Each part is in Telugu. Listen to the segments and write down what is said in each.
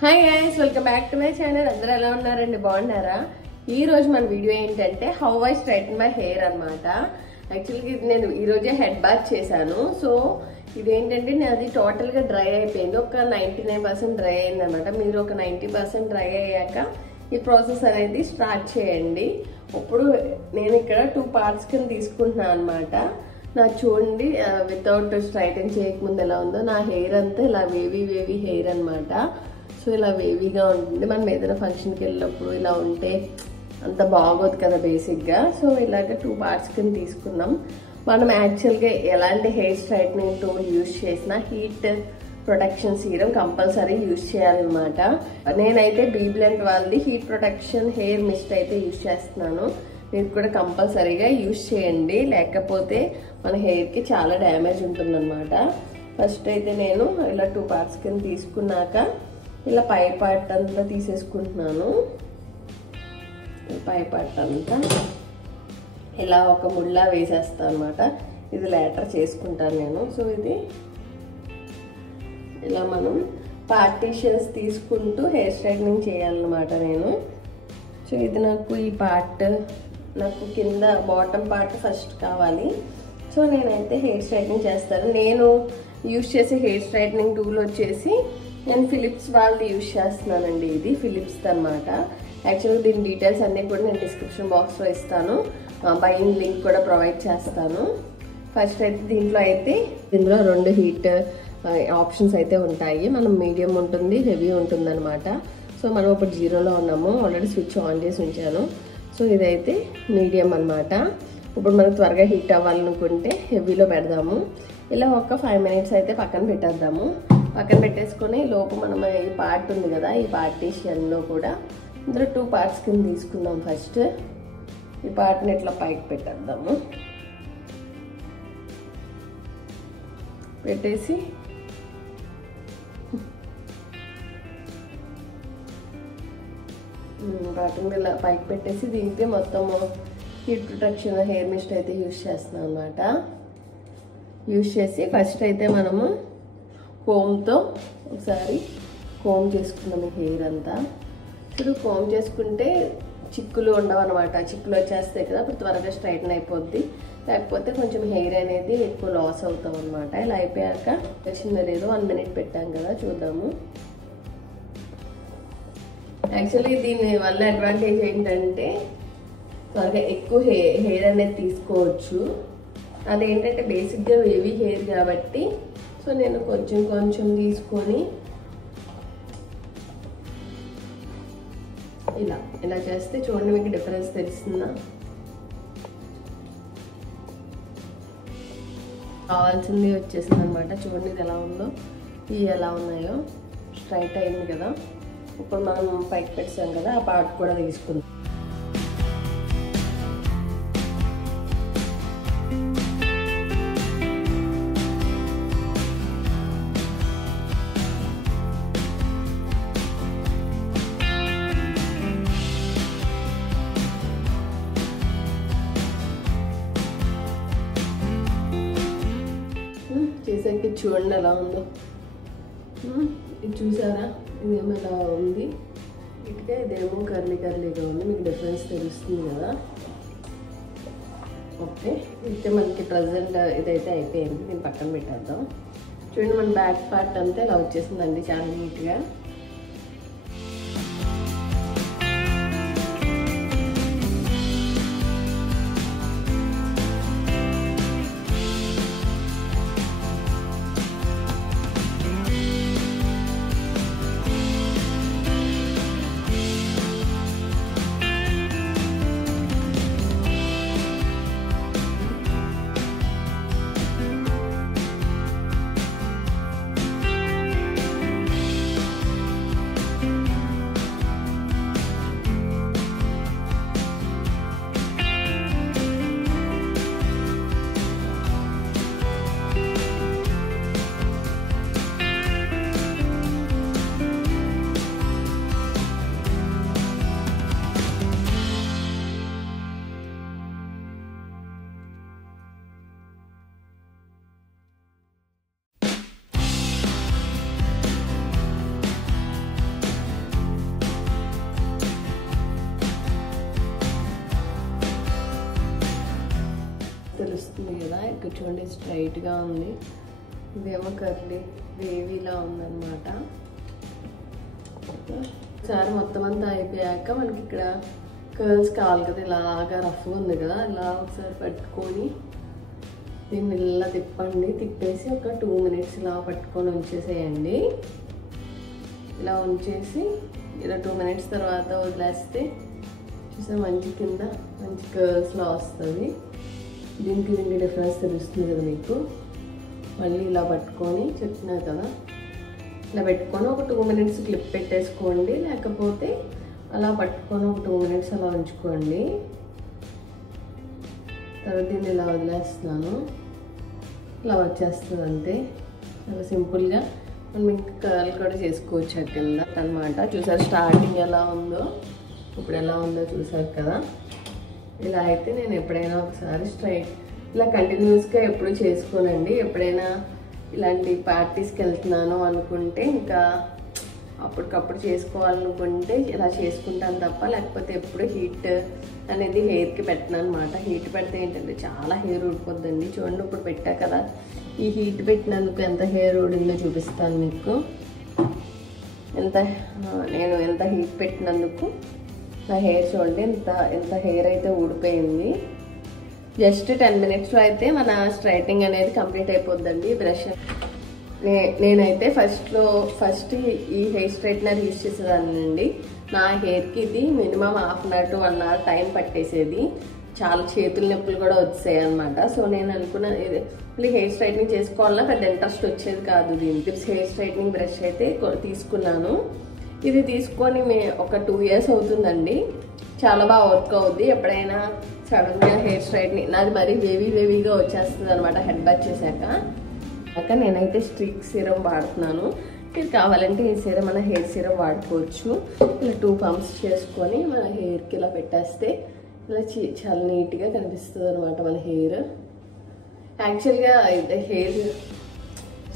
Hi guys, welcome back to my channel. అందరూ ఎలా ఉన్నారండి? బాగున్నారా? ఈ రోజు మన వీడియో ఏంటంటే how I straighten my hair అనమాట. యాక్చువల్గా ఇది నేను ఈరోజే హెడ్ బాత్ చేశాను. సో ఇదేంటంటే నాది టోటల్గా డ్రై అయిపోయింది. ఒక 99% డ్రై అయింది అనమాట. మీరు ఒక 90% డ్రై అయ్యాక ఈ ప్రాసెస్ అనేది స్టార్ట్ చేయండి. ఇప్పుడు నేను ఇక్కడ 2 పార్ట్స్ కింద తీసుకుంటున్నాను అనమాట. నాకు చూడండి, వితౌట్ స్ట్రైటన్ చేయకముందు ఎలా ఉందో నా హెయిర్ అంతా ఇలా వేవీ హెయిర్ అనమాట. సో ఇలా వేవీగా ఉంటుంది. మనం ఏదైనా ఫంక్షన్కి వెళ్ళినప్పుడు ఇలా ఉంటే అంత బాగోదు కదా బేసిక్గా. సో ఇలాగ 2 పార్ట్స్ కింద తీసుకున్నాం. మనం యాక్చువల్గా ఎలాంటి హెయిర్ స్ట్రైట్నింగ్ టూల్ యూజ్ చేసినా heat protection serum compulsory use చేయాలన్నమాట. నేనైతే BBlunt వాళ్ళది హీట్ ప్రొటెక్షన్ హెయిర్ మిస్ట్ అయితే యూజ్ చేస్తున్నాను. మీరు కూడా కంపల్సరీగా యూజ్ చేయండి, లేకపోతే మన హెయిర్కి చాలా డ్యామేజ్ ఉంటుందన్నమాట. ఫస్ట్ అయితే నేను ఇలా 2 పార్ట్స్ కింద తీసుకున్నాక ఇలా పై పార్ట్ అంతా తీసేసుకుంటున్నాను. పై పార్ట్ అంతా ఇలా ఒక ముళ్ళ వేసేస్తాను అనమాట. ఇది లేటర్ చేసుకుంటాను నేను. సో ఇది ఇలా మనం పార్టీషన్స్ తీసుకుంటూ హెయిర్ స్ట్రైట్నింగ్ చేయాలన్నమాట నేను. సో ఇది నాకు ఈ పార్ట్, నాకు కింద బాటమ్ పార్ట్ ఫస్ట్ కావాలి. సో నేనైతే హెయిర్ స్ట్రైట్నింగ్ చేస్తాను. నేను యూజ్ చేసే హెయిర్ స్ట్రైట్నింగ్ టూల్ వచ్చేసి నేను ఫిలిప్స్ వాళ్ళది యూజ్ చేస్తున్నానండి. ఇది ఫిలిప్స్ అనమాట. యాక్చువల్గా దీని డీటెయిల్స్ అన్నీ కూడా నేను డిస్క్రిప్షన్ బాక్స్లో ఇస్తాను. బయింగ్ లింక్ కూడా ప్రొవైడ్ చేస్తాను. ఫస్ట్ అయితే ఇందులో 2 హీట్ ఆప్షన్స్ అయితే ఉంటాయి. మనం మీడియం ఉంటుంది, హెవీ ఉంటుంది అనమాట. సో మనం ఇప్పుడు 0లో ఉన్నాము. ఆల్రెడీ స్విచ్ ఆన్ చేసి ఉంచాను. సో ఇదైతే మీడియం అనమాట. ఇప్పుడు మనకు త్వరగా హీట్ అవ్వాలనుకుంటే హెవీలో పెడదాము. ఇలా ఒక 5 మినిట్స్ అయితే పక్కన పెట్టేద్దాము. పక్కన పెట్టేసుకొని లోపు మనం ఈ పార్ట్ ఉంది కదా, ఈ పార్టీషన్లో కూడా ఇందులో 2 పార్ట్స్ కింద తీసుకుందాం. ఫస్ట్ ఈ పార్ట్ని ఇట్లా పైకి పెట్టేద్దాము. పెట్టేసి పార్ట్ని ఇలా పైకి పెట్టేసి దీనికి మొత్తము హీట్ ప్రొటెక్షన్ హెయిర్ మిస్ట్ అయితే యూజ్ చేస్తున్నాం అనమాట. యూజ్ చేసి ఫస్ట్ అయితే మనము కోమ్తో ఒకసారి కోమ్ చేసుకున్నాం హెయిర్ అంతా. ఇప్పుడు కోమ్ చేసుకుంటే చిక్కులు ఉండవు అనమాట. చిక్కులు వచ్చేస్తాయి కదా, అప్పుడు త్వరగా స్ట్రైటన్ అయిపోద్ది. లేకపోతే కొంచెం హెయిర్ అనేది ఎక్కువ లాస్ అవుతాం అనమాట. ఇలా అయిపోయాక చిన్నది ఏదో 1 మినిట్ పెట్టాం కదా, చూద్దాము. యాక్చువల్లీ దీని వల్ల అడ్వాంటేజ్ ఏంటంటే త్వరగా ఎక్కువ హెయిర్ అనేది తీసుకోవచ్చు. అదేంటంటే బేసిక్గా వేవీ హెయిర్ కాబట్టి సో నేను కొంచెం తీసుకొని ఇలా చేస్తే చూడండి, మీకు డిఫరెన్స్ తెలుస్తుందా? కావాల్సింది వచ్చేసింది అనమాట. చూడండి ఇది ఎలా ఉందో, ఇవి ఎలా ఉన్నాయో. స్ట్రైట్ అయింది కదా. ఇప్పుడు మనం పైకి పెట్టాం కదా, ఆ పార్ట్ కూడా తీసుకుందాం. చేసాక చూడండి ఎలా ఉందో. ఇది చూసారా? ఇదేమో ఎలా ఉంది ఇటుగా, ఇదేమో కర్లీగా ఉంది. మీకు డిఫరెన్స్ తెలుస్తుంది కదా. ఓకే, అయితే మనకి ప్రజెంట్ ఇదైతే అయిపోయింది. దీన్ని పక్కన పెట్టేద్దాం. చూడండి, మన బ్యాక్ పార్ట్ అంతా ఇలా వచ్చేసిందండి, చాలా నీట్గా. చూడండి స్ట్రైట్గా ఉంది, ఇదేమో కర్లీ వేవీలా ఉందన్నమాట. ఒకసారి మొత్తం అంతా అయిపోయాక మనకి ఇక్కడ కర్ల్స్ కావాలి కదా, ఇలాగా రఫ్గా ఉంది కదా, ఇలా ఒకసారి పట్టుకొని దీన్ని ఇలా తిప్పండి. తిప్పేసి ఒక 2 minutes ఇలా పట్టుకొని ఉంచేసేయండి. ఇలా ఉంచేసి ఇలా 2 minutes తర్వాత వదిలేస్తే చూసా మంచి కింద మంచి కర్ల్స్లో వస్తుంది. దీనికి డిఫరెన్స్ తెలుస్తుంది కదా మీకు. మళ్ళీ ఇలా పట్టుకొని చెప్తున్నారు కదా, ఇలా పెట్టుకొని ఒక 2 minutes క్లిప్ పెట్టేసుకోండి, లేకపోతే అలా పట్టుకొని ఒక 2 minutes అలా ఉంచుకోండి. తర్వాత దీన్ని ఇలా వదిలేస్తున్నాను, ఇలా వచ్చేస్తుంది అంతే. చాలా సింపుల్గా మనం ఇంకా కర్ల్ కూడా చేసుకోవచ్చు కింద అనమాట. చూసారు స్టార్టింగ్ ఎలా ఉందో, ఇప్పుడు ఎలా ఉందో చూసారు కదా. ఇలా అయితే నేను ఎప్పుడైనా ఒకసారి స్ట్రైట్ ఇలా కంటిన్యూస్గా ఎప్పుడు చేసుకోనండి. ఎప్పుడైనా ఇలాంటి పార్టీస్కి వెళ్తున్నాను అనుకుంటే ఇంకా అప్పటికప్పుడు చేసుకోవాలనుకుంటే ఇలా చేసుకుంటాను తప్ప, లేకపోతే ఎప్పుడు హీట్ అనేది హెయిర్కి పెట్టను అనమాట. హీట్ పెడితే ఏంటంటే చాలా హెయిర్ ఊడిపోద్దండి. చూడండి ఇప్పుడు పెట్టా కదా, ఈ హీట్ పెట్టినందుకు ఎంత హెయిర్ ఊడిందో చూపిస్తాను మీకు. నేను ఎంత హీట్ పెట్టినందుకు నా హెయిర్ చూడండి ఎంత హెయిర్ అయితే ఊడిపోయింది. జస్ట్ 10 minutesలో అయితే మన స్ట్రైటింగ్ అనేది కంప్లీట్ అయిపోద్దండి. బ్రష్ నేనైతే ఫస్ట్ ఈ హెయిర్ స్ట్రైట్నర్ యూజ్ చేసేదానండి. నా హెయిర్కి ఇది minimum 1/2 hour to 1 hour time పట్టేసేది. చాలా చేతుల నొప్పులు కూడా వచ్చాయి అనమాట. సో నేను అనుకున్న మళ్ళీ హెయిర్ స్ట్రైట్నింగ్ చేసుకోవాలన్నా పెద్ద ఇంట్రెస్ట్ వచ్చేది కాదు. దీనికి హెయిర్ స్ట్రైట్నింగ్ బ్రష్ అయితే తీసుకున్నాను. ఇది తీసుకొని ఒక 2 years అవుతుందండి. చాలా బాగా వర్క్ అవుద్ది. ఎప్పుడైనా సడన్గా హెయిర్ స్ట్రైట్నింగ్ నాది మరీ వేవీగా వచ్చేస్తుంది అనమాట హెడ్ బాత్ చేశాక. నేనైతే స్ట్రిక్ సీరం వాడుతున్నాను. మీరు కావాలంటే ఈ సీరం మన హెయిర్ సీరం వాడుకోవచ్చు. ఇలా 2 pumps చేసుకొని మన హెయిర్కి ఇలా పెట్టేస్తే ఇలా చాలా నీట్గా కనిపిస్తుంది అనమాట మన హెయిర్. యాక్చువల్గా అయితే హెయిర్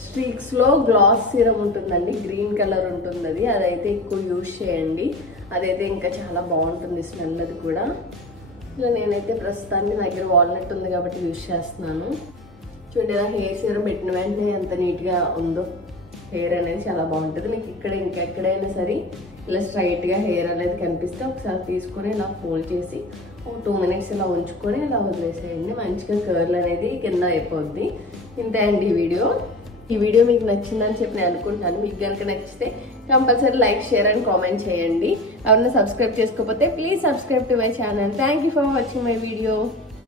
స్ట్రీక్స్లో గ్లాస్ సీరం ఉంటుందండి, గ్రీన్ కలర్ ఉంటుంది. అదైతే ఎక్కువ యూజ్ చేయండి, అదైతే ఇంకా చాలా బాగుంటుంది స్మెల్ అది కూడా. ఇలా నేనైతే ప్రస్తుతానికి నా దగ్గర వాల్నట్ ఉంది కాబట్టి యూజ్ చేస్తున్నాను. చూడండి ఇలా హెయిర్ సీరం పెట్టిన వెంటనే ఎంత నీట్గా ఉందో. హెయిర్ అనేది చాలా బాగుంటుంది. మీకు ఇంకెక్కడైనా సరే ఇలా స్ట్రైట్గా హెయిర్ అనేది కనిపిస్తే ఒకసారి తీసుకొని ఇలా ఫోల్డ్ చేసి ఒక 2 minutes ఇలా ఉంచుకొని ఇలా వదిలేసేయండి. మంచిగా కర్ల్ అనేది కింద అయిపోద్ది. ఇంతే అండి ఈ వీడియో మీకు నచ్చిందని చెప్పి నేను అనుకుంటున్నాను. మీకు కనుక నచ్చితే compulsory like, share and comment చేయండి. ఎవరైనా సబ్స్క్రైబ్ చేసుకోకపోతే please subscribe to my channel. Thank you for watching my video.